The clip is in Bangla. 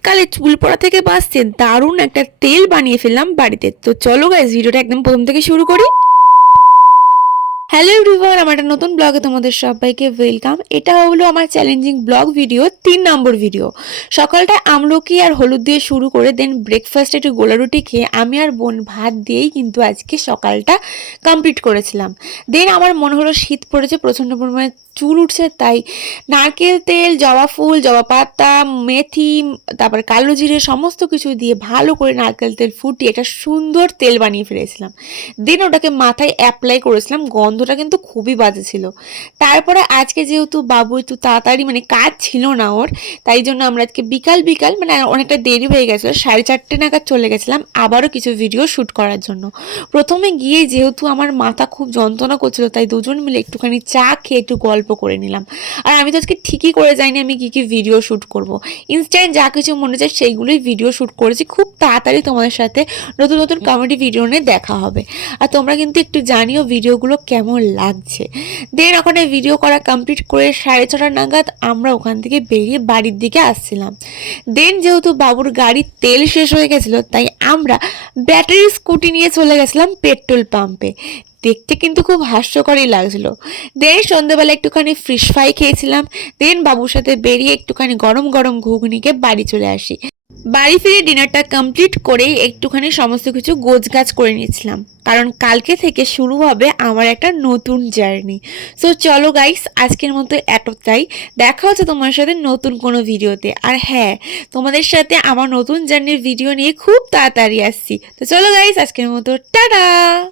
শীতকালে চুল পড়া থেকে বাঁচতে দারুণ একটা তেল বানিয়ে ফেললাম বাড়িতে। তো চলো গাইজ ভিডিওটা একদম প্রথম থেকে শুরু করি। হ্যালো এভরিওয়ান আমার একটা নতুন ব্লগে তোমাদের সবাইকে ওয়েলকাম এটা হলো আমার চ্যালেঞ্জিং ব্লগ ভিডিও তিন নম্বর ভিডিও সকালটা আমলকি আর হলুদ দিয়ে শুরু করে দেন ব্রেকফাস্টে একটু গোলা রুটি খেয়ে, আমি আর বোন ভাত দিয়েই কিন্তু আজকে সকালটা কমপ্লিট করেছিলাম। দেন আমার মনে হলো শীত পড়েছে, প্রচণ্ড পরিমাণে চুল উঠছে, তাই নারকেল তেল, জবা ফুল, জবা পাতা, মেথি, তারপর কালো জিরে, সমস্ত কিছু দিয়ে ভালো করে নারকেল তেল ফুটিয়ে একটা সুন্দর তেল বানিয়ে ফেলেছিলাম। দেন ওটাকে মাথায় অ্যাপ্লাই করেছিলাম গন্ধটা কিন্তু খুবই বাজে ছিল। তারপরে আজকে যেহেতু বাবু একটু তাড়াতাড়ি মানে কাজ ছিল না ওর, তাই জন্য আমরা আজকে বিকাল বিকাল মানে অনেকটা দেরি হয়ে গেছিল, সাড়ে চারটে নাগাদ চলে গেছিলাম আবারও কিছু ভিডিও শ্যুট করার জন্য। প্রথমে গিয়ে যেহেতু আমার মাথা খুব যন্ত্রণা করছিল, তাই দুজন মিলে একটুখানি চা খেয়ে একটু গল্প করে নিলাম। আর আমি তো আজকে ঠিকই করে যাইনি আমি কী কী ভিডিও শ্যুট করব। ইনস্ট্যান্ট যা কিছু মনে চায় সেইগুলোই ভিডিও শ্যুট করেছি। খুব তাড়াতাড়ি তোমাদের সাথে নতুন নতুন কমেডি ভিডিও নিয়ে দেখা হবে। আর তোমরা কিন্তু একটু জানিও ভিডিওগুলো কেমন লাগছে। দেন ওখানে ভিডিও করা কমপ্লিট করে সাড়ে ছটা নাগাদ আমরা ওখান থেকে বেরিয়ে বাড়ির দিকে আসছিলাম। দেন যেহেতু বাবুর গাড়ির তেল শেষ হয়ে গেছিল, তাই আমরা ব্যাটারি স্কুটি নিয়ে চলে গেছিলাম পেট্রোল পাম্পে দেখতে কিন্তু খুব হাস্যকরই লাগছিল। দেন সন্ধ্যেবেলা একটুখানি ফিশ ফ্রাই খেয়েছিলাম। দেন বাবুর সাথে বেরিয়ে একটুখানি গরম গরম ঘুগনিকে বাড়ি চলে আসি। বাড়ি ফিরে ডিনারটা কমপ্লিট করেই একটুখানি সমস্ত কিছু গোছগাছ করে নিয়েছিলাম। কারণ কালকে থেকে শুরু হবে আমার একটা নতুন জার্নি। সো চলো গাইস আজকের মতো এতটাই। দেখা হচ্ছে তোমার সাথে নতুন কোনো ভিডিওতে। আর হ্যাঁ তোমাদের সাথে আমার নতুন জার্নির ভিডিও নিয়ে খুব তাড়াতাড়ি আসছি। তো চলো গাইস আজকের মতো, টাটা!